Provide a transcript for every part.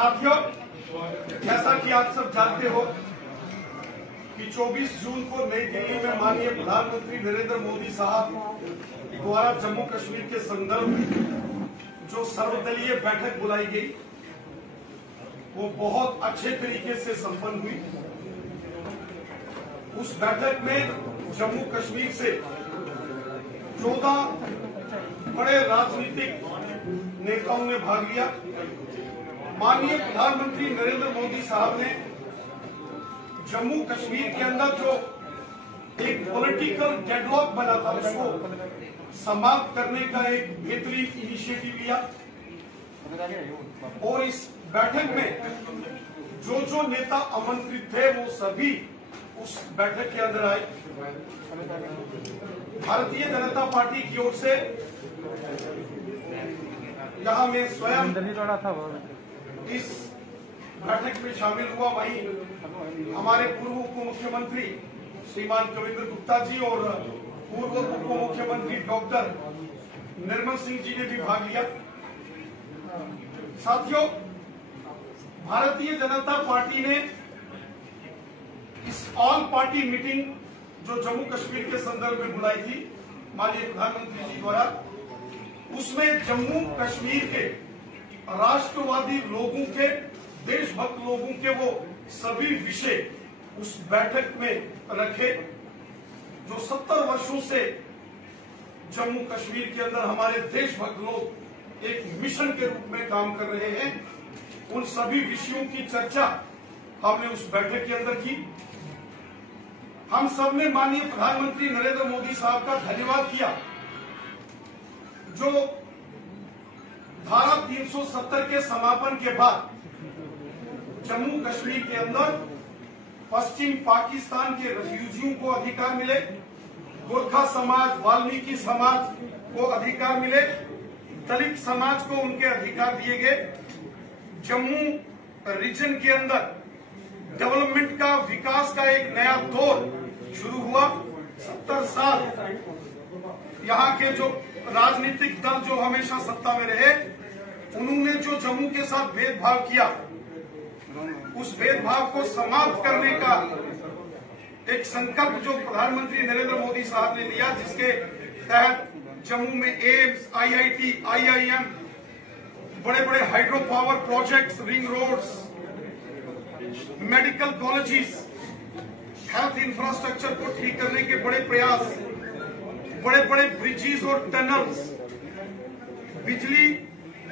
साथियों, जैसा कि आप सब जानते हो कि 24 जून को नई दिल्ली में माननीय प्रधानमंत्री नरेंद्र मोदी साहब द्वारा जम्मू कश्मीर के संदर्भ में जो सर्वदलीय बैठक बुलाई गई वो बहुत अच्छे तरीके से संपन्न हुई। उस बैठक में जम्मू कश्मीर से 14 बड़े राजनीतिक नेताओं ने भाग लिया। माननीय प्रधानमंत्री नरेंद्र मोदी साहब ने जम्मू कश्मीर के अंदर जो एक पॉलिटिकल डेडलॉक बना था उसको समाप्त करने का एक बेहतरीन इनिशिएटिव लिया और इस बैठक में जो नेता आमंत्रित थे वो सभी उस बैठक के अंदर आए। भारतीय जनता पार्टी की ओर से यहाँ मैं स्वयं इस बैठक में शामिल हुआ। वहीं हमारे पूर्व उप मुख्यमंत्री श्रीमान कविंद्र गुप्ता जी और पूर्व उप मुख्यमंत्री डॉक्टर निर्मल सिंह जी ने भी भाग लिया। साथियों, भारतीय जनता पार्टी ने इस ऑल पार्टी मीटिंग जो जम्मू कश्मीर के संदर्भ में बुलाई थी माननीय प्रधानमंत्री जी द्वारा, उसमें जम्मू कश्मीर के राष्ट्रवादी लोगों के, देशभक्त लोगों के वो सभी विषय उस बैठक में रखे जो 70 वर्षों से जम्मू कश्मीर के अंदर हमारे देशभक्त लोग एक मिशन के रूप में काम कर रहे हैं। उन सभी विषयों की चर्चा हमने उस बैठक के अंदर की। हम सब ने माननीय प्रधानमंत्री नरेंद्र मोदी साहब का धन्यवाद किया जो धारा 370 के समापन के बाद जम्मू कश्मीर के अंदर पश्चिम पाकिस्तान के रेफ्यूजियों को अधिकार मिले, गोरखा समाज, वाल्मीकि समाज को अधिकार मिले, दलित समाज को उनके अधिकार दिए गए। जम्मू रीजन के अंदर डेवलपमेंट का, विकास का एक नया दौर शुरू हुआ। 70 साल यहाँ के जो राजनीतिक दल जो हमेशा सत्ता में रहे, उन्होंने जो जम्मू के साथ भेदभाव किया, उस भेदभाव को समाप्त करने का एक संकल्प जो प्रधानमंत्री नरेंद्र मोदी साहब ने लिया, जिसके तहत जम्मू में एम्स, IIT, IIM, बड़े बड़े hydro power projects, ring roads, medical colleges, health infrastructure को ठीक करने के बड़े प्रयास, बड़े बड़े ब्रिजेस और टनल्स, बिजली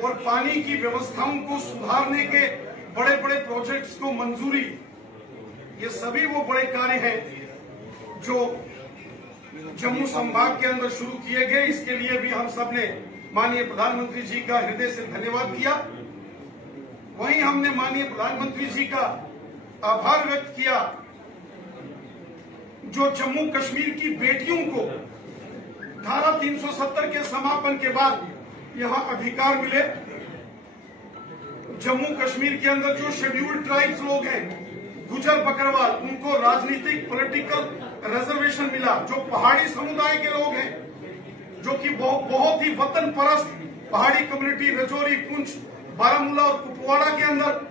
और पानी की व्यवस्थाओं को सुधारने के बड़े बड़े प्रोजेक्ट्स को मंजूरी, ये सभी वो बड़े कार्य हैं जो जम्मू संभाग के अंदर शुरू किए गए। इसके लिए भी हम सब ने माननीय प्रधानमंत्री जी का हृदय से धन्यवाद किया। वहीं हमने माननीय प्रधानमंत्री जी का आभार व्यक्त किया जो जम्मू कश्मीर की बेटियों को धारा 370 के समापन के बाद यहां अधिकार मिले। जम्मू कश्मीर के अंदर जो शेड्यूल्ड ट्राइब्स लोग हैं, गुजर बकरवाल, उनको राजनीतिक पॉलिटिकल रिजर्वेशन मिला। जो पहाड़ी समुदाय के लोग हैं, जो कि बहुत ही वतन परस्त पहाड़ी कम्युनिटी, रजौरी, पुंछ, बारामूला और कुपवाड़ा के अंदर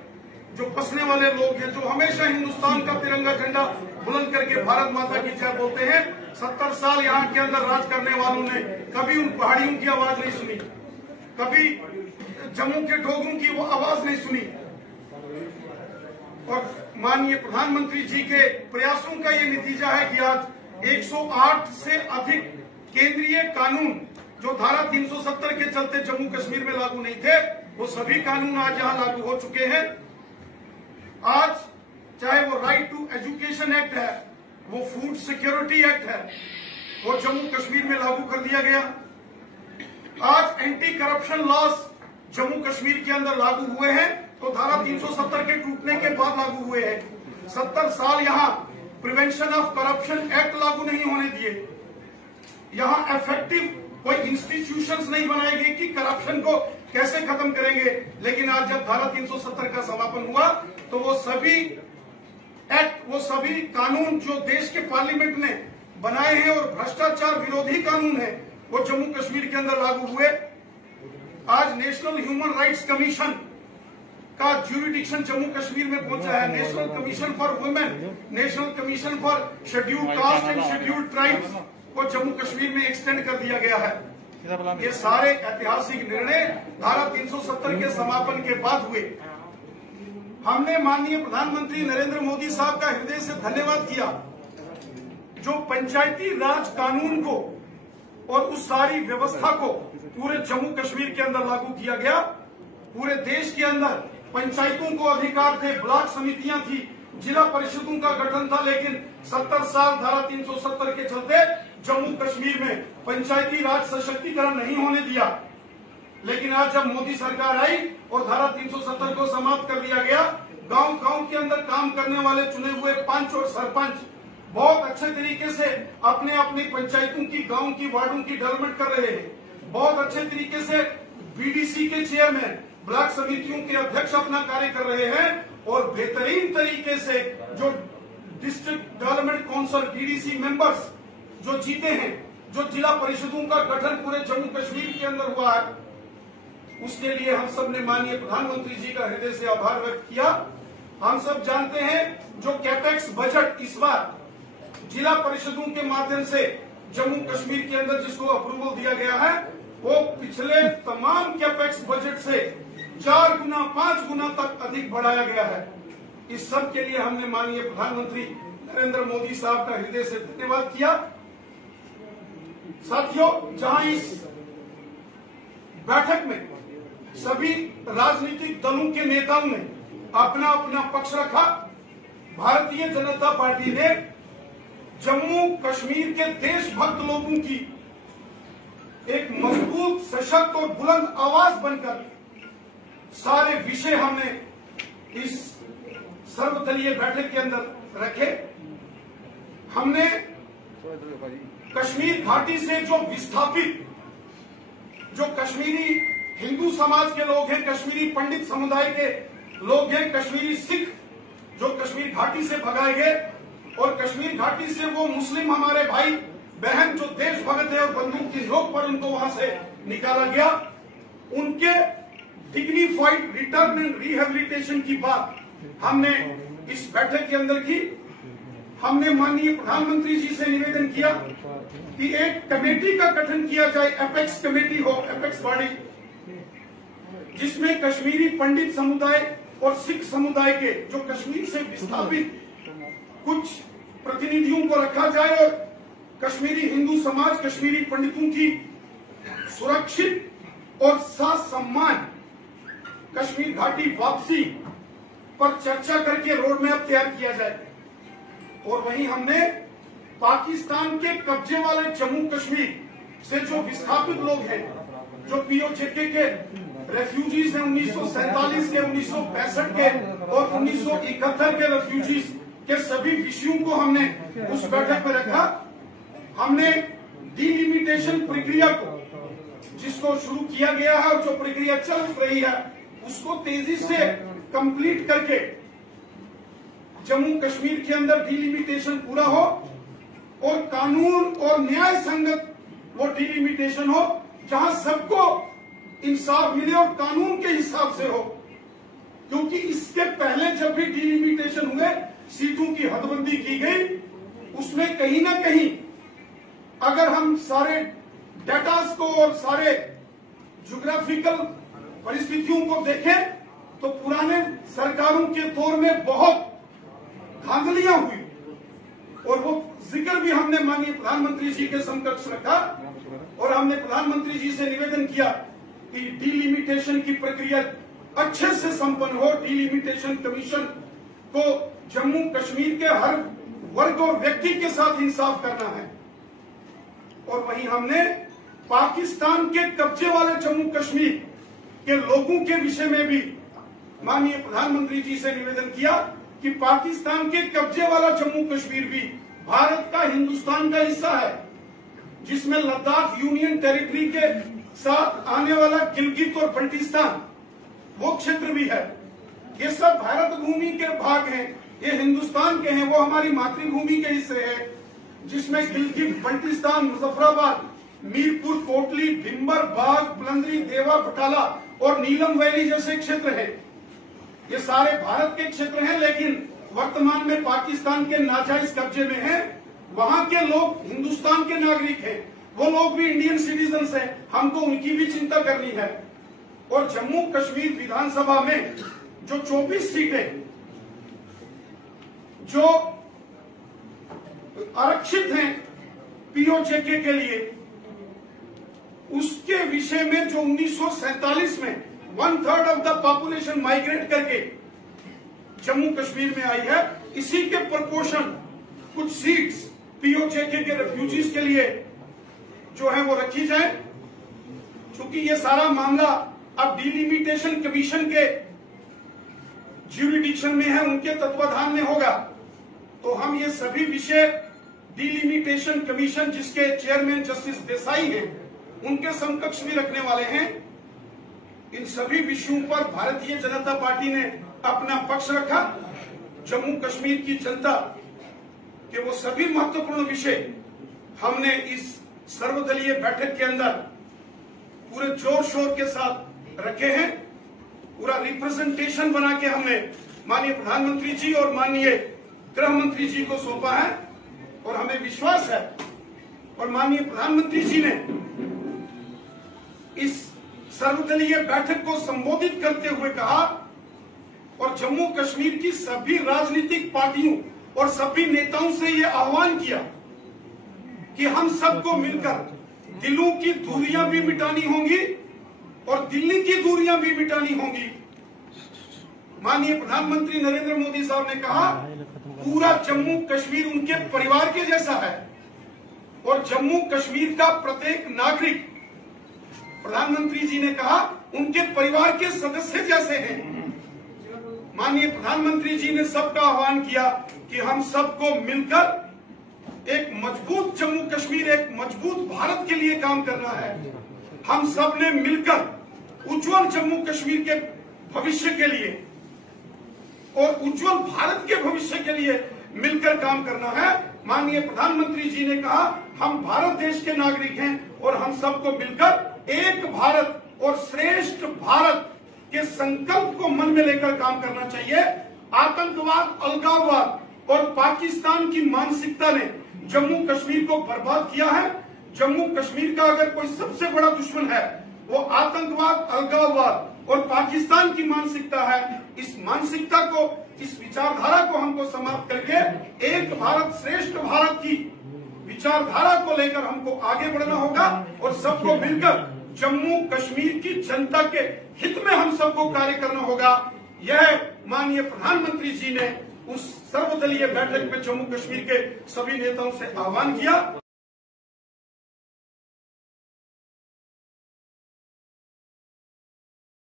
जो बसने वाले लोग हैं, जो हमेशा हिंदुस्तान का तिरंगा झंडा बुलंद करके भारत माता की जय बोलते हैं, 70 साल यहाँ के अंदर राज करने वालों ने कभी उन पहाड़ियों की आवाज नहीं सुनी, कभी जम्मू के डोगरों की वो आवाज नहीं सुनी। और माननीय प्रधानमंत्री जी के प्रयासों का ये नतीजा है कि आज 108 से अधिक केंद्रीय कानून जो धारा 370 के चलते जम्मू कश्मीर में लागू नहीं थे, वो सभी कानून आज यहाँ लागू हो चुके हैं। आज चाहे वो राइट टू एजुकेशन एक्ट है, वो फूड सिक्योरिटी एक्ट है, वो जम्मू कश्मीर में लागू कर दिया गया। आज anti corruption laws Jammu Kashmir के अंदर लागू हुए हैं, तो धारा 370 के टूटने के बाद लागू हुए हैं। 70 साल यहाँ प्रिवेंशन ऑफ करप्शन एक्ट लागू नहीं होने दिए। यहाँ इफेक्टिव कोई इंस्टीट्यूशंस नहीं बनाए गए कि करप्शन को कैसे खत्म करेंगे। लेकिन आज जब धारा 370 का समापन हुआ तो वो सभी एक्ट, वो सभी कानून जो देश के पार्लियामेंट ने बनाए हैं और भ्रष्टाचार विरोधी कानून है, वो जम्मू कश्मीर के अंदर लागू हुए। आज नेशनल ह्यूमन राइट्स कमीशन का ज्यूरिडिक्शन जम्मू कश्मीर में पहुंचा है। National commission for women, national commission for scheduled caste and scheduled tribes को जम्मू कश्मीर में एक्सटेंड कर दिया गया है। ये सारे ऐतिहासिक निर्णय धारा 370 के समापन के बाद हुए। हमने माननीय प्रधानमंत्री नरेंद्र मोदी साहब का हृदय से धन्यवाद किया जो पंचायती राज कानून को और उस सारी व्यवस्था को पूरे जम्मू कश्मीर के अंदर लागू किया गया। पूरे देश के अंदर पंचायतों को अधिकार थे, ब्लॉक समितियां थी, जिला परिषदों का गठन था, लेकिन 70 साल धारा 370 के चलते जम्मू कश्मीर में पंचायती राज सशक्तिकरण नहीं होने दिया। लेकिन आज जब मोदी सरकार आई और धारा 370 को समाप्त कर दिया गया, गांव-गांव के अंदर काम करने वाले चुने हुए पंच और सरपंच बहुत अच्छे तरीके से अपने अपनी पंचायतों की, गांव की, वार्डों की डेवलपमेंट कर रहे हैं। बहुत अच्छे तरीके से बीडीसी के चेयरमैन, ब्लॉक समितियों के अध्यक्ष अपना कार्य कर रहे हैं और बेहतरीन तरीके से जो district development council DDC members जो जीते हैं, जो जिला परिषदों का गठन पूरे जम्मू कश्मीर के अंदर हुआ है, उसके लिए हम सब ने माननीय प्रधानमंत्री जी का हृदय से आभार व्यक्त किया। हम सब जानते हैं जो कैपेक्स बजट इस बार जिला परिषदों के माध्यम से जम्मू कश्मीर के अंदर जिसको अप्रूवल दिया गया है, वो पिछले तमाम कैपेक्स बजट से 4 गुना 5 गुना तक अधिक बढ़ाया गया है। इस सब के लिए हमने माननीय प्रधानमंत्री नरेंद्र मोदी साहब का हृदय से धन्यवाद किया। साथियों, जहां इस बैठक में सभी राजनीतिक दलों के नेताओं ने अपना अपना पक्ष रखा, भारतीय जनता पार्टी ने जम्मू कश्मीर के देशभक्त लोगों की एक मजबूत, सशक्त और बुलंद आवाज बनकर सारे विषय हमने इस सर्वदलीय बैठक के अंदर रखे। हमने कश्मीर घाटी से जो विस्थापित, जो कश्मीरी हिंदू समाज के लोग हैं, कश्मीरी पंडित समुदाय के लोग हैं, कश्मीरी सिख जो कश्मीर घाटी से भगाए गए और कश्मीर घाटी से वो मुस्लिम हमारे भाई बहन जो देशभक्त है और बंदूक की नोक पर उनको वहां से निकाला गया, उनके डिग्निफाइड रिटर्न एंड रिहेबिलिटेशन की बात हमने इस बैठक के अंदर की। हमने माननीय प्रधानमंत्री जी से निवेदन किया कि एक कमेटी का गठन किया जाए, एपेक्स कमेटी हो, एपेक्स बॉडी, जिसमें कश्मीरी पंडित समुदाय और सिख समुदाय के जो कश्मीर से विस्थापित कुछ प्रतिनिधियों को रखा जाए और कश्मीरी हिंदू समाज, कश्मीरी पंडितों की सुरक्षित और साथ सम्मान कश्मीर घाटी वापसी पर चर्चा करके रोड मैप तैयार किया जाए। और वहीं हमने पाकिस्तान के कब्जे वाले जम्मू कश्मीर से जो विस्थापित लोग हैं, जो पीओजेके के रेफ्यूजीज हैं, 1947 के, 1965 के और 1971 के रेफ्यूजीज के सभी विषयों को हमने उस बैठक में रखा। हमने डिलिमिटेशन प्रक्रिया को, जिसको शुरू किया गया है और जो प्रक्रिया चल रही है, उसको तेजी से कंप्लीट करके जम्मू कश्मीर के अंदर डिलिमिटेशन पूरा हो और कानून और न्याय संगत वो डिलिमिटेशन हो, जहां सबको इंसाफ मिले और कानून के हिसाब से हो। क्योंकि इसके पहले जब भी डिलिमिटेशन हुए, सीटों की हदबंदी की गई, उसमें कहीं ना कहीं अगर हम सारे डेटास को और सारे ज्योग्राफिकल परिस्थितियों को देखें तो पुराने सरकारों के दौर में बहुत धांधलियां हुई और वो जिक्र भी हमने माननीय प्रधानमंत्री जी के समकक्ष रखा और हमने प्रधानमंत्री जी से निवेदन किया कि डिलिमिटेशन की प्रक्रिया अच्छे से संपन्न हो। डिलिमिटेशन कमीशन को जम्मू कश्मीर के हर वर्ग और व्यक्ति के साथ इंसाफ करना है। और वहीं हमने पाकिस्तान के कब्जे वाले जम्मू कश्मीर के लोगों के विषय में भी माननीय प्रधानमंत्री जी से निवेदन किया कि पाकिस्तान के कब्जे वाला जम्मू कश्मीर भी भारत का, हिंदुस्तान का हिस्सा है, जिसमें लद्दाख यूनियन टेरिटरी के साथ आने वाला गिलगित और बल्टिस्तान वो क्षेत्र भी है। ये सब भारत भूमि के भाग हैं, ये हिंदुस्तान के हैं, वो हमारी मातृभूमि के हिस्से हैं, जिसमें गिलगित, बल्टिस्तान, मुजफ्फराबाद, मीरपुर, कोटली, भिंबर, बाग, बुलंदरी, देवा, बटाला और नीलम वैली जैसे क्षेत्र हैं। ये सारे भारत के क्षेत्र हैं, लेकिन वर्तमान में पाकिस्तान के नाजायज कब्जे में हैं। वहां के लोग हिंदुस्तान के नागरिक हैं, वो लोग भी इंडियन सिटीजन्स हैं, हमको उनकी भी चिंता करनी है। और जम्मू कश्मीर विधानसभा में जो 24 सीटें जो आरक्षित हैं पीओजेके के लिए, उसके विषय में जो 1947 में 1/3 ऑफ द पॉपुलेशन माइग्रेट करके जम्मू कश्मीर में आई है, इसी के प्रपोर्शन कुछ सीट्स पीओजेके के रेफ्यूजीज के लिए जो है वो रखी जाए। क्योंकि ये सारा मामला अब डिलिमिटेशन कमीशन के ज्यूरिडिक्शन में है, उनके तत्वाधान में होगा। तो हम ये सभी विषय डिलिमिटेशन कमीशन, जिसके चेयरमैन जस्टिस देसाई हैं, उनके समकक्ष भी रखने वाले हैं। इन सभी विषयों पर भारतीय जनता पार्टी ने अपना पक्ष रखा। जम्मू कश्मीर की जनता के वो सभी महत्वपूर्ण विषय हमने इस सर्वदलीय बैठक के अंदर पूरे जोर शोर के साथ रखे हैं। पूरा रिप्रेजेंटेशन बना के हमने माननीय प्रधानमंत्री जी और माननीय गृह मंत्री जी को सौंपा है। और हमें विश्वास है, और माननीय प्रधानमंत्री जी ने इस सर्वदलीय बैठक को संबोधित करते हुए कहा और जम्मू कश्मीर की सभी राजनीतिक पार्टियों और सभी नेताओं से ये आह्वान किया कि हम सबको मिलकर दिलों की दूरियां भी मिटानी होंगी और दिल्ली की दूरियां भी मिटानी होंगी। माननीय प्रधानमंत्री नरेंद्र मोदी साहब ने कहा पूरा जम्मू कश्मीर उनके परिवार के जैसा है और जम्मू कश्मीर का प्रत्येक नागरिक, प्रधानमंत्री जी ने कहा, उनके परिवार के सदस्य जैसे हैं। माननीय प्रधानमंत्री जी ने सबका आह्वान किया कि हम सबको मिलकर एक मजबूत जम्मू कश्मीर, एक मजबूत भारत के लिए काम करना है। हम सब ने मिलकर उज्जवल जम्मू कश्मीर के भविष्य के लिए और उज्जवल भारत के भविष्य के लिए मिलकर काम करना है। माननीय प्रधानमंत्री जी ने कहा हम भारत देश के नागरिक हैं और हम सबको मिलकर एक भारत और श्रेष्ठ भारत के संकल्प को मन में लेकर काम करना चाहिए। आतंकवाद, अलगाववाद और पाकिस्तान की मानसिकता ने जम्मू कश्मीर को बर्बाद किया है। जम्मू कश्मीर का अगर कोई सबसे बड़ा दुश्मन है वो आतंकवाद, अलगाववाद और पाकिस्तान की मानसिकता है। इस मानसिकता को, इस विचारधारा को हमको समाप्त करके एक भारत श्रेष्ठ भारत की विचारधारा को लेकर हमको आगे बढ़ना होगा और सबको मिलकर जम्मू कश्मीर की जनता के हित में हम सबको कार्य करना होगा। यह माननीय प्रधानमंत्री जी ने उस सर्वदलीय बैठक में जम्मू कश्मीर के सभी नेताओं से आह्वान किया।